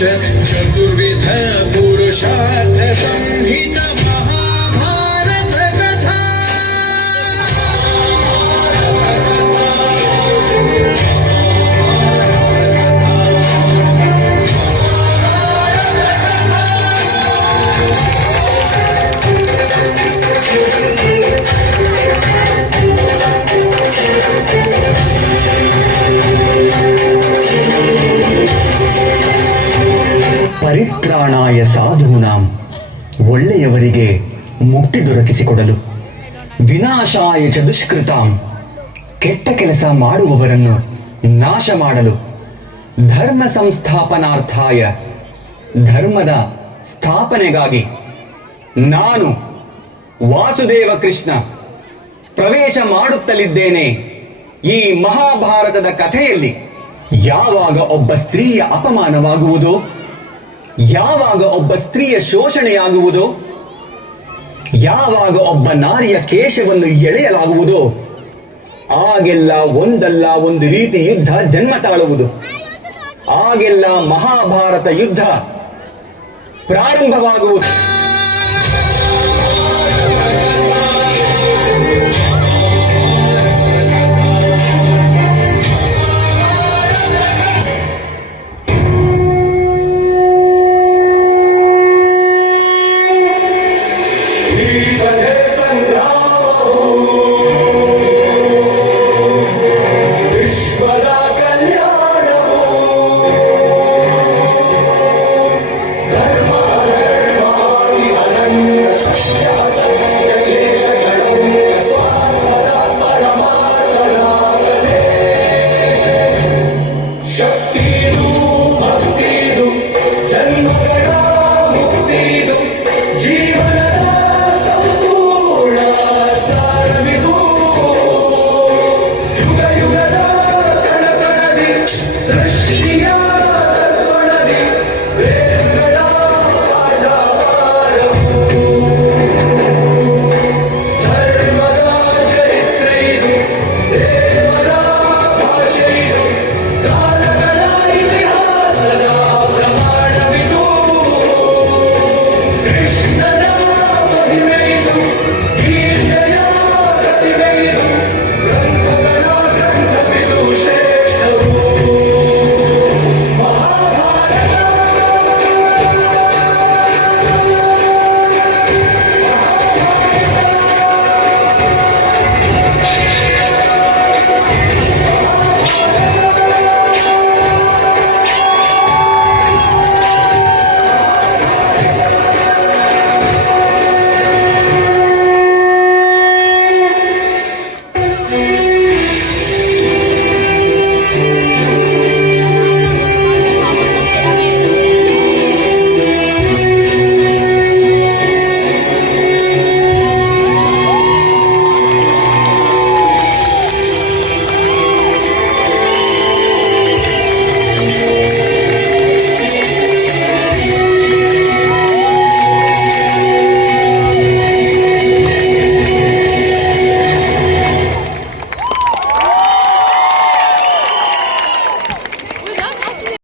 चतुर्विध पुरुषार्थ संहित महाभारत कथा ಪರಿತ್ರಾಣಾಯ ಸಾಧೂನಾಂ, ಒಳ್ಳೆಯವರಿಗೆ ಮುಕ್ತಿ ದೊರಕಿಸಿಕೊಡಲು, ವಿನಾಶಾಯ ಚ ದುಷ್ಕೃತಾಂ, ಕೆಟ್ಟ ಕೆಲಸ ಮಾಡುವವರನ್ನು ನಾಶ ಮಾಡಲು, ಧರ್ಮ ಸಂಸ್ಥಾಪನಾರ್ಥಾಯ, ಧರ್ಮದ ಸ್ಥಾಪನೆಗಾಗಿ ನಾನು ವಾಸುದೇವ ಕೃಷ್ಣ ಪ್ರವೇಶ ಮಾಡುತ್ತಲಿದ್ದೇನೆ ಈ ಮಹಾಭಾರತದ ಕಥೆಯಲ್ಲಿ. ಯಾವಾಗ ಒಬ್ಬ ಸ್ತ್ರೀಯ ಅಪಮಾನವಾಗುವುದೋ, ಯಾವಾಗ ಒಬ್ಬ ಸ್ತ್ರೀಯ ಶೋಷಣೆಯಾಗುವುದೋ, ಯಾವಾಗ ಒಬ್ಬ ನಾರಿಯ ಕೇಶವನ್ನು ಎಳೆಯಲಾಗುವುದೋ, ಆಗೆಲ್ಲ ಒಂದಲ್ಲ ಒಂದು ರೀತಿ ಯುದ್ಧ ಜನ್ಮ ತಾಳುವುದು. ಆಗೆಲ್ಲ ಮಹಾಭಾರತ ಯುದ್ಧ ಪ್ರಾರಂಭವಾಗುವುದು.